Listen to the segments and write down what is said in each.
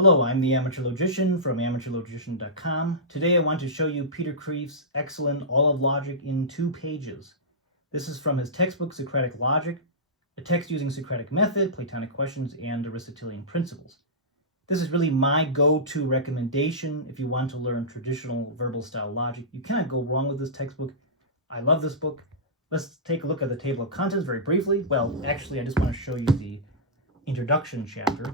Hello, I'm the Amateur Logician from amateurlogician.com. Today I want to show you Peter Kreeft's excellent All of Logic in 2 pages. This is from his textbook Socratic Logic, a text using Socratic method, Platonic questions, and Aristotelian principles. This is really my go-to recommendation if you want to learn traditional verbal style logic. You cannot go wrong with this textbook. I love this book. Let's take a look at the table of contents very briefly. Well, actually, I just want to show you the introduction chapter,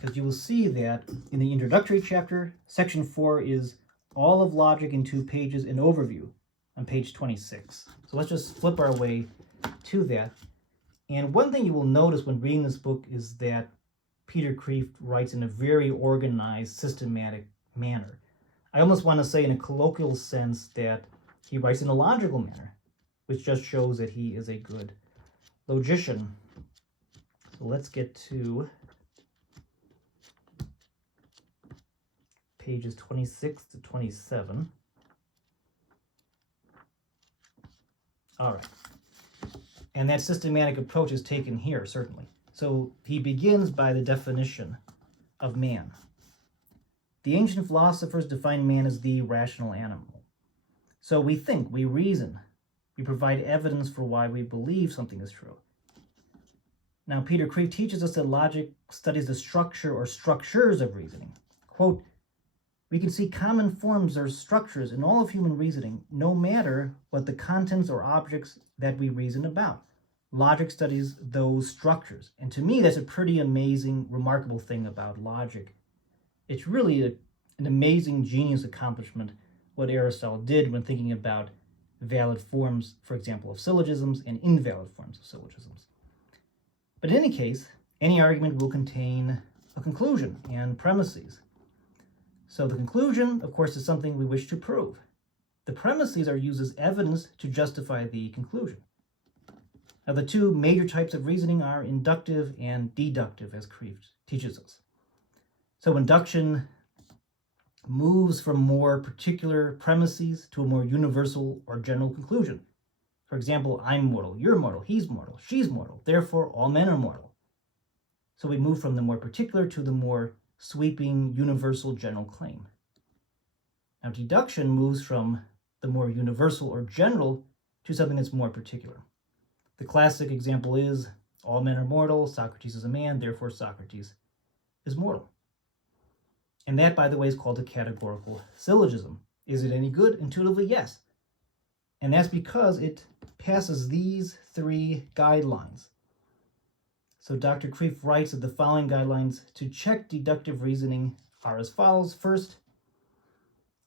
because you will see that in the introductory chapter, section 4 is All of Logic in 2 pages, an overview on page 26. So let's just flip our way to that. And one thing you will notice when reading this book is that Peter Kreeft writes in a very organized, systematic manner. I almost want to say in a colloquial sense that he writes in a logical manner, which just shows that he is a good logician. So let's get to pages 26 to 27. All right. And that systematic approach is taken here, certainly. So he begins by the definition of man. The ancient philosophers defined man as the rational animal. So we think, we reason, we provide evidence for why we believe something is true. Now, Peter Kreeft teaches us that logic studies the structure or structures of reasoning. Quote, we can see common forms or structures in all of human reasoning, no matter what the contents or objects that we reason about. Logic studies those structures. And to me, that's a pretty amazing, remarkable thing about logic. It's really an amazing genius accomplishment what Aristotle did when thinking about valid forms, for example, of syllogisms and invalid forms of syllogisms. But in any case, any argument will contain a conclusion and premises. So the conclusion, of course, is something we wish to prove. The premises are used as evidence to justify the conclusion. Now, the 2 major types of reasoning are inductive and deductive, as Kreeft teaches us. So induction moves from more particular premises to a more universal or general conclusion. For example, I'm mortal, you're mortal, he's mortal, she's mortal, therefore all men are mortal. So we move from the more particular to the more sweeping, universal, general claim. Now, deduction moves from the more universal or general to something that's more particular. The classic example is, all men are mortal, Socrates is a man, therefore Socrates is mortal. And that, by the way, is called a categorical syllogism. Is it any good? Intuitively, yes. And that's because it passes these 3 guidelines. So Dr. Kreeft writes that the following guidelines to check deductive reasoning are as follows. First,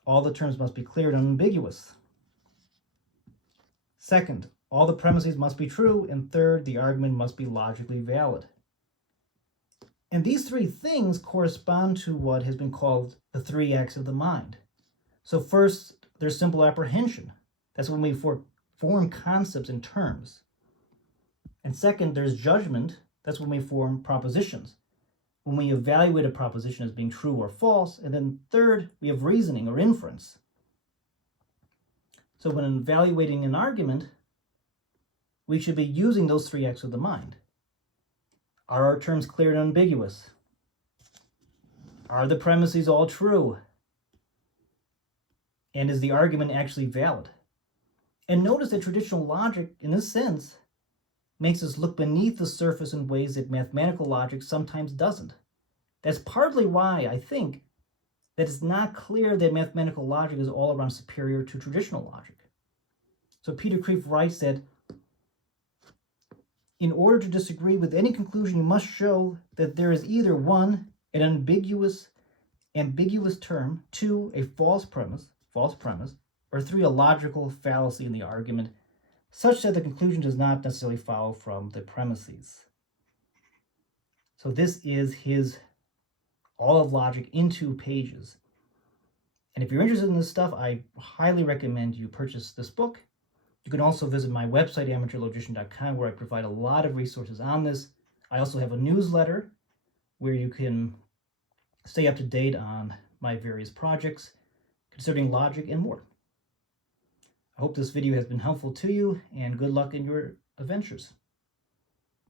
all the terms must be clear and unambiguous. Second, all the premises must be true. And third, the argument must be logically valid. And these 3 things correspond to what has been called the 3 acts of the mind. So first, there's simple apprehension. That's when we form concepts and terms. And second, there's judgment. That's when we form propositions, when we evaluate a proposition as being true or false. And then third, we have reasoning or inference. So when evaluating an argument, we should be using those 3 acts of the mind. Are our terms clear and unambiguous? Are the premises all true? And is the argument actually valid? And notice that traditional logic, in this sense, makes us look beneath the surface in ways that mathematical logic sometimes doesn't. That's partly why I think that it's not clear that mathematical logic is all around superior to traditional logic. So Peter Kreeft writes that in order to disagree with any conclusion, you must show that there is either 1, an ambiguous term, 2, a false premise, or 3, a logical fallacy in the argument, such that the conclusion does not necessarily follow from the premises. So this is his All of Logic in 2 pages. And if you're interested in this stuff, I highly recommend you purchase this book. You can also visit my website, amateurlogician.com, where I provide a lot of resources on this. I also have a newsletter where you can stay up to date on my various projects concerning logic and more. I hope this video has been helpful to you, and good luck in your adventures.